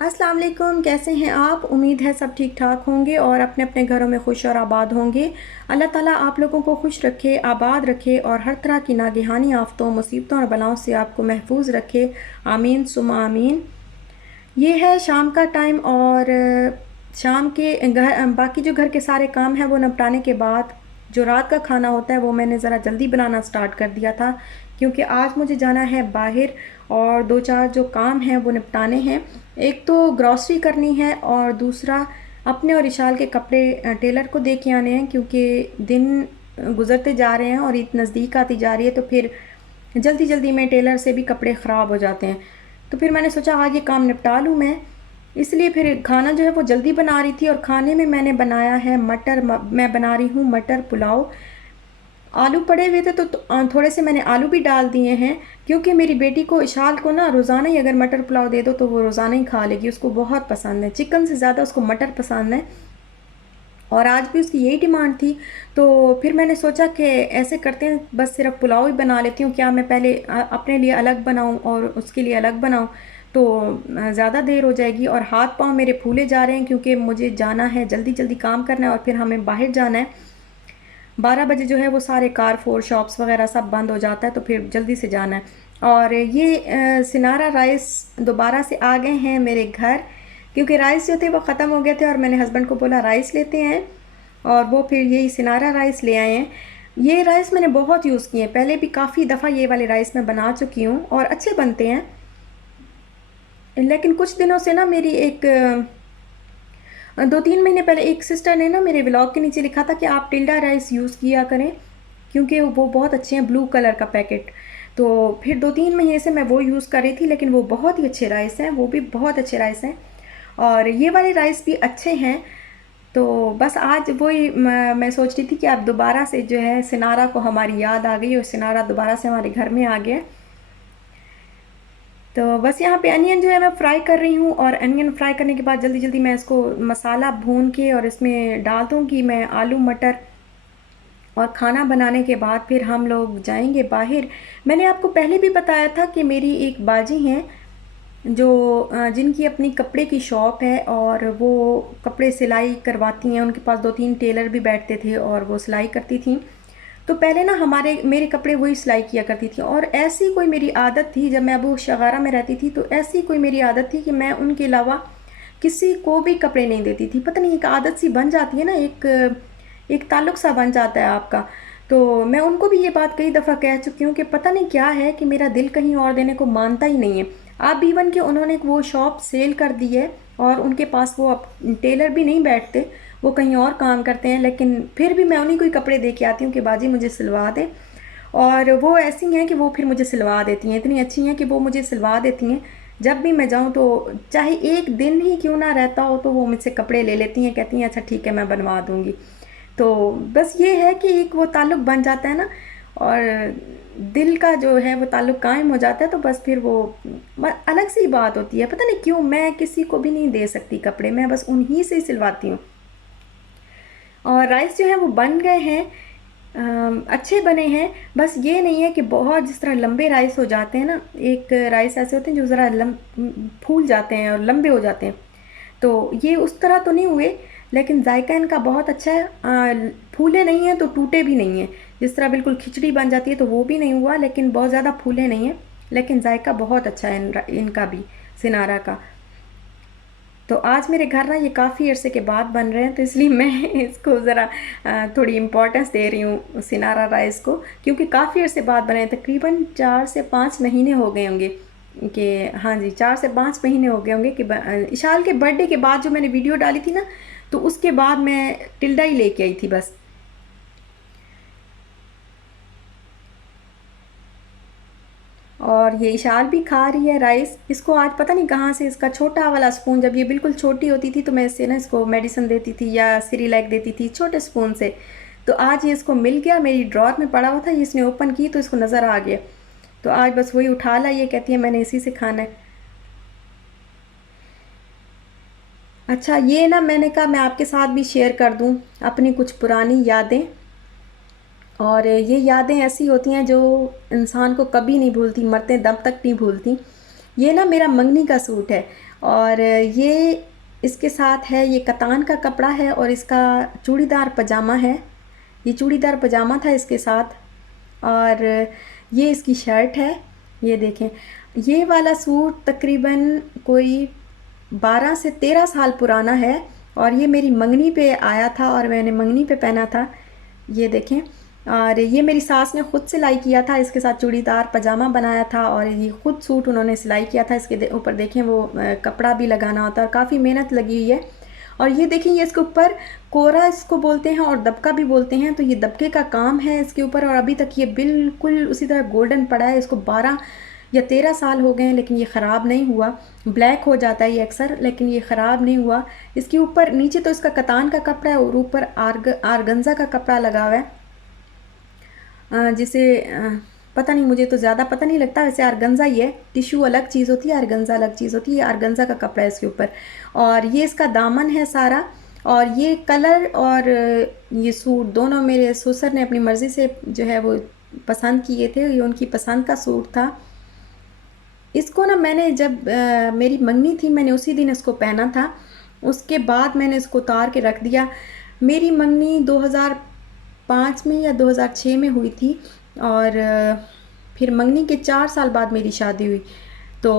अस्सलाम वालेकुम, कैसे हैं आप? उम्मीद है सब ठीक ठाक होंगे और अपने अपने घरों में खुश और आबाद होंगे। अल्लाह ताला आप लोगों को खुश रखे, आबाद रखे और हर तरह की नागहानी आफतों, मुसीबतों और बलाओं से आपको महफूज रखे। आमीन सुम्मा आमीन। ये है शाम का टाइम और शाम के घर बाकी जो घर के सारे काम हैं वो निपटाने के बाद जो रात का खाना होता है वो मैंने ज़रा जल्दी बनाना स्टार्ट कर दिया था, क्योंकि आज मुझे जाना है बाहर और दो चार जो काम हैं वो निपटाने हैं। एक तो ग्रॉसरी करनी है और दूसरा अपने और इशाल के कपड़े टेलर को दे के आने हैं, क्योंकि दिन गुज़रते जा रहे हैं और ईद नज़दीक आती जा रही है, तो फिर जल्दी जल्दी में टेलर से भी कपड़े ख़राब हो जाते हैं। तो फिर मैंने सोचा आज ये काम निपटा लूँ मैं, इसलिए फिर खाना जो है वो जल्दी बना रही थी। और खाने में मैंने बनाया है मैं बना रही हूँ मटर पुलाव। आलू पड़े हुए थे तो थोड़े से मैंने आलू भी डाल दिए हैं, क्योंकि मेरी बेटी को इशाल को ना रोज़ाना ही अगर मटर पुलाव दे दो तो वो रोज़ाना ही खा लेगी। उसको बहुत पसंद है, चिकन से ज़्यादा उसको मटर पसंद है और आज भी उसकी यही डिमांड थी। तो फिर मैंने सोचा कि ऐसे करते हैं, बस सिर्फ पुलाव ही बना लेती हूँ। क्या मैं पहले अपने लिए अलग बनाऊँ और उसके लिए अलग बनाऊँ, तो ज़्यादा देर हो जाएगी और हाथ पाँव मेरे फूले जा रहे हैं, क्योंकि मुझे जाना है, जल्दी जल्दी काम करना है और फिर हमें बाहर जाना है। 12 बजे जो है वो सारे कारफोर शॉप्स वगैरह सब बंद हो जाता है, तो फिर जल्दी से जाना है। और ये सिनारा राइस दोबारा से आ गए हैं मेरे घर, क्योंकि राइस जो थे वो ख़त्म हो गए थे और मैंने हस्बैंड को बोला राइस लेते हैं, और वो फिर यही सिनारा राइस ले आए हैं। ये राइस मैंने बहुत यूज़ किए हैं, पहले भी काफ़ी दफ़ा ये वाले राइस मैं बना चुकी हूँ और अच्छे बनते हैं। लेकिन कुछ दिनों से ना मेरी एक 2-3 महीने पहले एक सिस्टर ने ना मेरे व्लॉग के नीचे लिखा था कि आप टिल्डा राइस यूज़ किया करें, क्योंकि वो बहुत अच्छे हैं, ब्लू कलर का पैकेट। तो फिर 2-3 महीने से मैं वो यूज़ कर रही थी, लेकिन वो बहुत ही अच्छे राइस हैं, वो भी बहुत अच्छे राइस हैं और ये वाले राइस भी अच्छे हैं। तो बस आज वही मैं सोच रही थी कि आप दोबारा से जो है सिनारा को हमारी याद आ गई और सिनारा दोबारा से हमारे घर में आ गया। तो बस यहाँ पे अनियन जो है मैं फ्राई कर रही हूँ और अनियन फ्राई करने के बाद जल्दी जल्दी मैं इसको मसाला भून के और इसमें डाल दूँगी मैं आलू मटर। और खाना बनाने के बाद फिर हम लोग जाएंगे बाहर। मैंने आपको पहले भी बताया था कि मेरी एक बाजी हैं जो जिनकी अपनी कपड़े की शॉप है और वो कपड़े सिलाई करवाती हैं। उनके पास 2-3 टेलर भी बैठते थे और वो सिलाई करती थी। तो पहले ना मेरे कपड़े वही सिलाई किया करती थी और ऐसी कोई मेरी आदत थी, जब मैं अबू शगारा में रहती थी तो ऐसी कोई मेरी आदत थी कि मैं उनके अलावा किसी को भी कपड़े नहीं देती थी। पता नहीं एक आदत सी बन जाती है ना, एक एक ताल्लुक सा बन जाता है आपका। तो मैं उनको भी ये बात कई दफ़ा कह चुकी हूँ कि पता नहीं क्या है कि मेरा दिल कहीं और देने को मानता ही नहीं है। आप इवन कि उन्होंने वो शॉप सेल कर दी है और उनके पास वो अब टेलर भी नहीं बैठते, वो कहीं और काम करते हैं, लेकिन फिर भी मैं उन्हीं को ही कपड़े दे के आती हूँ कि बाजी मुझे सिलवा दे। और वो ऐसी हैं कि वो फिर मुझे सिलवा देती हैं, इतनी अच्छी हैं कि वो मुझे सिलवा देती हैं। जब भी मैं जाऊँ तो चाहे एक दिन ही क्यों ना रहता हो तो वो मुझसे कपड़े ले लेती हैं, कहती हैं अच्छा ठीक है मैं बनवा दूँगी। तो बस ये है कि एक वो ताल्लुक़ बन जाता है ना, और दिल का जो है वो ताल्लुक़ कायम हो जाता है, तो बस फिर वो अलग सी बात होती है। पता नहीं क्यों मैं किसी को भी नहीं दे सकती कपड़े, मैं बस उन्हीं से ही सिलवाती हूँ। और राइस जो है वो बन गए हैं, अच्छे बने हैं। बस ये नहीं है कि बहुत जिस तरह लंबे राइस हो जाते हैं ना, एक राइस ऐसे होते हैं जो ज़रा फूल जाते हैं और लंबे हो जाते हैं, तो ये उस तरह तो नहीं हुए, लेकिन जायका इनका बहुत अच्छा है। फूले नहीं हैं तो टूटे भी नहीं हैं, जिस तरह बिल्कुल खिचड़ी बन जाती है तो वो भी नहीं हुआ, लेकिन बहुत ज़्यादा फूले नहीं हैं, लेकिन जायका बहुत अच्छा है इनका भी, सिनारा का। तो आज मेरे घर ना ये काफ़ी अरसे के बाद बन रहे हैं, तो इसलिए मैं इसको ज़रा थोड़ी इम्पोर्टेंस दे रही हूँ सिनारा राइस को, क्योंकि काफ़ी अरसे बाद बने हैं, तकरीबन 4 से 5 महीने हो गए होंगे कि, हाँ जी 4 से 5 महीने हो गए होंगे कि इशाल के बर्थडे के बाद जो मैंने वीडियो डाली थी ना, तो उसके बाद मैं टिल्डा ही लेके आई थी बस। और ये इशाल भी खा रही है राइस। इसको आज पता नहीं कहाँ से इसका छोटा वाला स्पून, जब ये बिल्कुल छोटी होती थी तो मैं इससे ना इसको मेडिसिन देती थी या सिरिलैक देती थी छोटे स्पून से, तो आज ये इसको मिल गया, मेरी ड्रॉर में पड़ा हुआ था, ये इसने ओपन की तो इसको नज़र आ गया, तो आज बस वही उठा ला, ये कहती है मैंने इसी से खाना है। अच्छा ये ना मैंने कहा मैं आपके साथ भी शेयर कर दूँ अपनी कुछ पुरानी यादें। और ये यादें ऐसी होती हैं जो इंसान को कभी नहीं भूलती, मरते दम तक नहीं भूलती। ये ना मेरा मंगनी का सूट है और ये इसके साथ है, ये कतान का कपड़ा है और इसका चूड़ीदार पजामा है। ये चूड़ीदार पजामा था इसके साथ, और ये इसकी शर्ट है। ये देखें, ये वाला सूट तकरीबन कोई 12 से 13 साल पुराना है, और ये मेरी मंगनी पे आया था और मैंने मंगनी पे पहना था। ये देखें, और ये मेरी सास ने ख़ुद सिलाई किया था, इसके साथ चूड़ीदार पजामा बनाया था, और ये ख़ुद सूट उन्होंने सिलाई किया था। इसके ऊपर देखें वो कपड़ा भी लगाना होता है और काफ़ी मेहनत लगी हुई है। और ये देखिए, ये इसके ऊपर कोरा इसको बोलते हैं और दबका भी बोलते हैं, तो ये दबके का काम है इसके ऊपर, और अभी तक ये बिल्कुल उसी तरह गोल्डन पड़ा है। इसको 12 या 13 साल हो गए हैं, लेकिन ये ख़राब नहीं हुआ। ब्लैक हो जाता है ये अक्सर, लेकिन ये ख़राब नहीं हुआ। इसके ऊपर नीचे तो इसका कतान का कपड़ा है और ऊपर आरगंजा का कपड़ा लगा हुआ है, जिसे पता नहीं, मुझे तो ज़्यादा पता नहीं लगता, वैसे आरगंजा ही है। टिशू अलग चीज़ होती है, आरगंजा अलग चीज़ होती है। आरगंजा का कपड़ा है इसके ऊपर, और ये इसका दामन है सारा। और ये कलर और ये सूट दोनों मेरे ससुर ने अपनी मर्ज़ी से जो है वो पसंद किए थे, ये उनकी पसंद का सूट था। इसको ना मैंने जब मेरी मंगनी थी, मैंने उसी दिन इसको पहना था, उसके बाद मैंने इसको उतार के रख दिया। मेरी मंगनी 2005 में या 2006 में हुई थी, और फिर मंगनी के 4 साल बाद मेरी शादी हुई। तो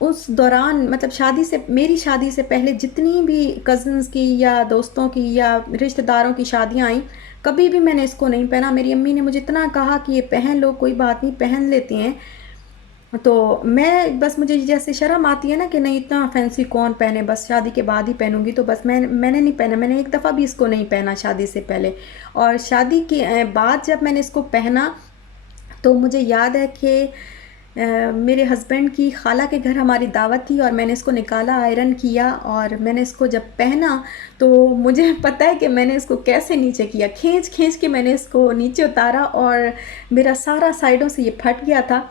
उस दौरान, मतलब शादी से, मेरी शादी से पहले जितनी भी कज़न्स की या दोस्तों की या रिश्तेदारों की शादियां आई, कभी भी मैंने इसको नहीं पहना। मेरी अम्मी ने मुझे इतना कहा कि ये पहन लो, कोई बात नहीं, पहन लेती हैं। तो मैं बस, मुझे जैसे शर्म आती है ना कि नहीं, इतना फैंसी कौन पहने, बस शादी के बाद ही पहनूंगी, तो बस मैंने नहीं पहना। मैंने एक दफ़ा भी इसको नहीं पहना शादी से पहले, और शादी के बाद जब मैंने इसको पहना तो मुझे याद है कि मेरे हस्बैंड की खाला के घर हमारी दावत थी, और मैंने इसको निकाला, आयरन किया, और मैंने इसको जब पहना तो मुझे पता है कि मैंने इसको कैसे नीचे किया, खींच खींच के मैंने इसको नीचे उतारा, और मेरा सारा साइडों से ये फट गया था।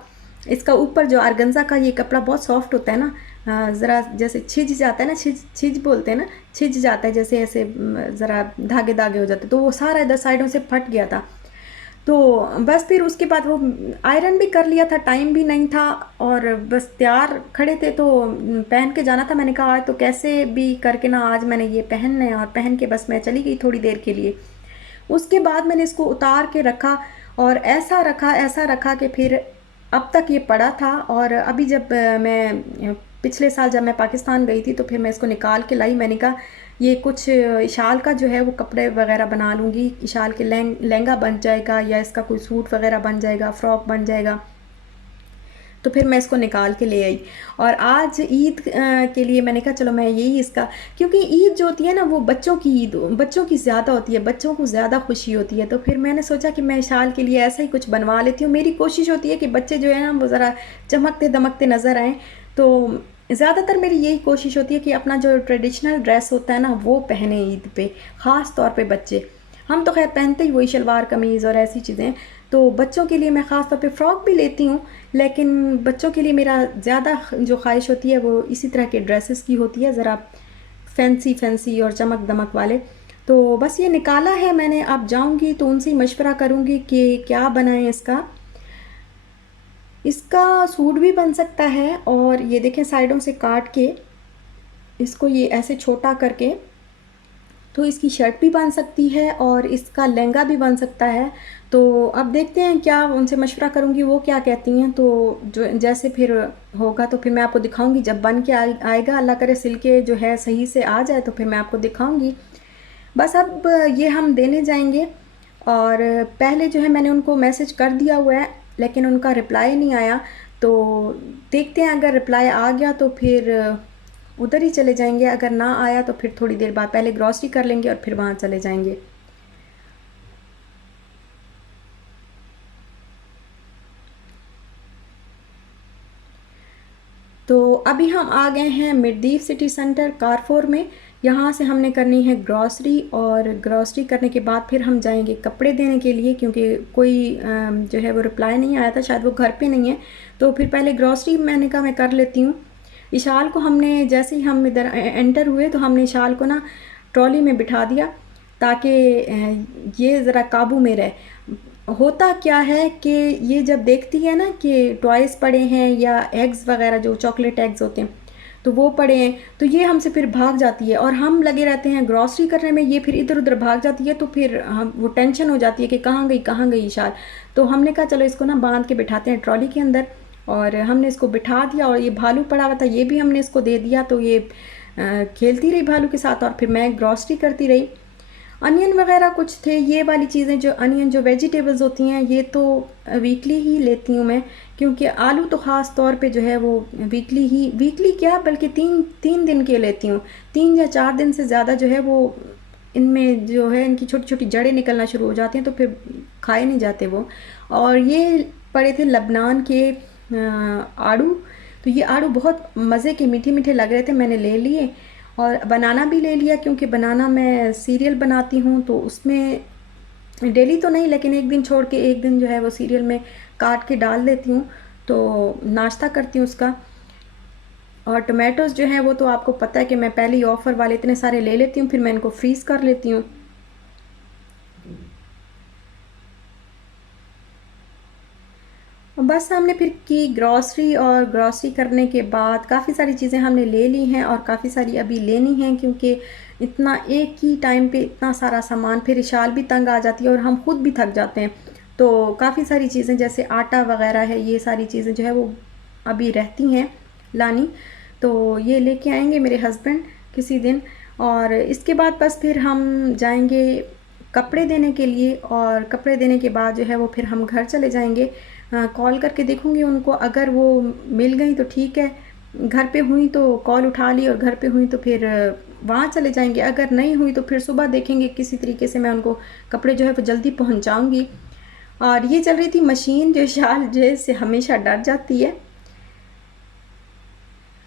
इसका ऊपर जो आरगंजा का ये कपड़ा बहुत सॉफ्ट होता है ना, ज़रा जैसे छिज जाता है ना, छिज बोलते हैं ना, छिज जाता है, जैसे ऐसे ज़रा धागे धागे हो जाते, तो वो सारा इधर साइडों से फट गया था। तो बस फिर उसके बाद वो आयरन भी कर लिया था, टाइम भी नहीं था, और बस तैयार खड़े थे तो पहन के जाना था। मैंने कहा आज तो कैसे भी करके ना, आज मैंने ये पहनना है, और पहन के बस मैं चली गई थोड़ी देर के लिए। उसके बाद मैंने इसको उतार के रखा, और ऐसा रखा कि फिर अब तक ये पड़ा था। और अभी जब मैं पिछले साल जब मैं पाकिस्तान गई थी, तो फिर मैं इसको निकाल के लाई। मैंने कहा ये कुछ इशाल का जो है वो कपड़े वगैरह बना लूँगी, इशाल के लहंगा बन जाएगा, या इसका कोई सूट वगैरह बन जाएगा, फ्रॉक बन जाएगा। तो फिर मैं इसको निकाल के ले आई, और आज ईद के लिए मैंने कहा चलो मैं यही इसका, क्योंकि ईद जो होती है ना, वो बच्चों की ईद, बच्चों की ज़्यादा होती है, बच्चों को ज़्यादा खुशी होती है। तो फिर मैंने सोचा कि मैं शाल के लिए ऐसा ही कुछ बनवा लेती हूँ। मेरी कोशिश होती है कि बच्चे जो है ना वो ज़रा चमकते दमकते नज़र आएँ। तो ज़्यादातर मेरी यही कोशिश होती है कि अपना जो ट्रेडिशनल ड्रेस होता है ना वो पहने ईद पे, ख़ास तौर पे बच्चे। हम तो खैर पहनते ही वही शलवार कमीज़ और ऐसी चीज़ें। तो बच्चों के लिए मैं ख़ास तौर पे फ़्रॉक भी लेती हूँ, लेकिन बच्चों के लिए मेरा ज़्यादा जो ख्वाहिश होती है वो इसी तरह के ड्रेसेस की होती है, ज़रा फैंसी फैंसी और चमक दमक वाले। तो बस ये निकाला है मैंने, अब जाऊँगी तो उनसे मशवरा करूँगी कि क्या बनाएं इसका। इसका सूट भी बन सकता है, और ये देखें साइडों से काट के इसको ये ऐसे छोटा करके, तो इसकी शर्ट भी बन सकती है और इसका लहंगा भी बन सकता है। तो अब देखते हैं, क्या उनसे मशवरा करूँगी वो क्या कहती हैं। तो जो जैसे फिर होगा तो फिर मैं आपको दिखाऊंगी, जब बन के आएगा, अल्लाह करे सिल के जो है सही से आ जाए तो फिर मैं आपको दिखाऊंगी। बस अब ये हम देने जाएंगे, और पहले जो है मैंने उनको मैसेज कर दिया हुआ है, लेकिन उनका रिप्लाई नहीं आया। तो देखते हैं, अगर रिप्लाई आ गया तो फिर उधर ही चले जाएंगे, अगर ना आया तो फिर थोड़ी देर बाद पहले ग्रॉसरी कर लेंगे और फिर वहाँ चले जाएंगे। तो अभी हम आ गए हैं मिर्दीफ सिटी सेंटर कारफोर में। यहाँ से हमने करनी है ग्रॉसरी, और ग्रॉसरी करने के बाद फिर हम जाएंगे कपड़े देने के लिए, क्योंकि कोई जो है वो रिप्लाई नहीं आया था, शायद वो घर पे नहीं है। तो फिर पहले ग्रॉसरी मैंने कहा मैं कर लेती हूँ। इशाल को हमने, जैसे ही हम इधर एंटर हुए तो हमने इशाल को ना ट्रॉली में बिठा दिया, ताकि ये ज़रा काबू में रहे। होता क्या है कि ये जब देखती है ना कि टॉयज़ पड़े हैं या एग्स वगैरह, जो चॉकलेट एग्स होते हैं, तो वो पड़े हैं, तो ये हमसे फिर भाग जाती है और हम लगे रहते हैं ग्रॉसरी करने में, ये फिर इधर उधर भाग जाती है, तो फिर हम वो टेंशन हो जाती है कि कहाँ गई शाल। तो हमने कहा चलो इसको ना बांध के बिठाते हैं ट्रॉली के अंदर, और हमने इसको बिठा दिया। और ये भालू पड़ा हुआ था, ये भी हमने इसको दे दिया, तो ये खेलती रही भालू के साथ और फिर मैं ग्रॉसरी करती रही। अनियन वगैरह कुछ थे, ये वाली चीज़ें जो अनियन जो वेजिटेबल्स होती हैं ये तो वीकली ही लेती हूँ मैं, क्योंकि आलू तो ख़ास तौर पे जो है वो वीकली क्या बल्कि तीन तीन दिन के लेती हूँ। 3 या 4 दिन से ज़्यादा जो है वो इनमें जो है इनकी छोटी छोटी जड़ें निकलना शुरू हो जाती हैं, तो फिर खाए नहीं जाते वो। और ये पड़े थे लबनान के आड़ू, तो ये आड़ू बहुत मज़े के मीठे मीठे लग रहे थे, मैंने ले लिए। और बनाना भी ले लिया, क्योंकि बनाना मैं सीरियल बनाती हूँ तो उसमें डेली तो नहीं लेकिन एक दिन छोड़ के एक दिन जो है वो सीरियल में काट के डाल देती हूँ, तो नाश्ता करती हूँ उसका। और टमाटोज़ जो हैं वो तो आपको पता है कि मैं पहले ही ऑफ़र वाले इतने सारे ले लेती हूँ, फिर मैं इनको फ्रीज़ कर लेती हूँ। बस हमने फिर की ग्रॉसरी, और ग्रॉसरी करने के बाद काफ़ी सारी चीज़ें हमने ले ली हैं और काफ़ी सारी अभी लेनी हैं, क्योंकि इतना एक ही टाइम पे इतना सारा सामान, फिर इशाल भी तंग आ जाती है और हम खुद भी थक जाते हैं। तो काफ़ी सारी चीज़ें जैसे आटा वगैरह है, ये सारी चीज़ें जो है वो अभी रहती हैं लानी, तो ये लेके आएंगे मेरे हस्बैंड किसी दिन। और इसके बाद बस फिर हम जाएंगे कपड़े देने के लिए, और कपड़े देने के बाद जो है वो फिर हम घर चले जाएंगे। कॉल करके देखूंगी उनको, अगर वो मिल गई तो ठीक है, घर पे हुई तो कॉल उठा ली, और घर पे हुई तो फिर वहाँ चले जाएंगे। अगर नहीं हुई तो फिर सुबह देखेंगे किसी तरीके से मैं उनको कपड़े जो है वो जल्दी पहुँचाऊँगी। और ये चल रही थी मशीन, जो शाल जो से हमेशा डर जाती है।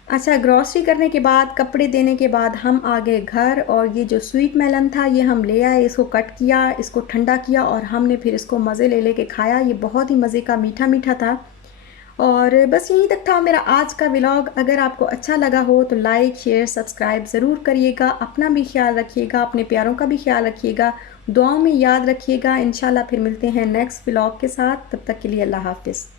अच्छा, ग्रॉसरी करने के बाद कपड़े देने के बाद हम आ गए घर, और ये जो स्वीट मेलन था ये हम ले आए, इसको कट किया, इसको ठंडा किया, और हमने फिर इसको मज़े ले लेके खाया। ये बहुत ही मज़े का मीठा मीठा था। और बस यहीं तक था मेरा आज का व्लॉग। अगर आपको अच्छा लगा हो तो लाइक शेयर सब्सक्राइब ज़रूर करिएगा। अपना भी ख्याल रखिएगा, अपने प्यारों का भी ख्याल रखिएगा, दुआओं में याद रखिएगा। इंशाल्लाह फिर मिलते हैं नेक्स्ट व्लॉग के साथ, तब तक के लिए अल्लाह हाफ़िज़।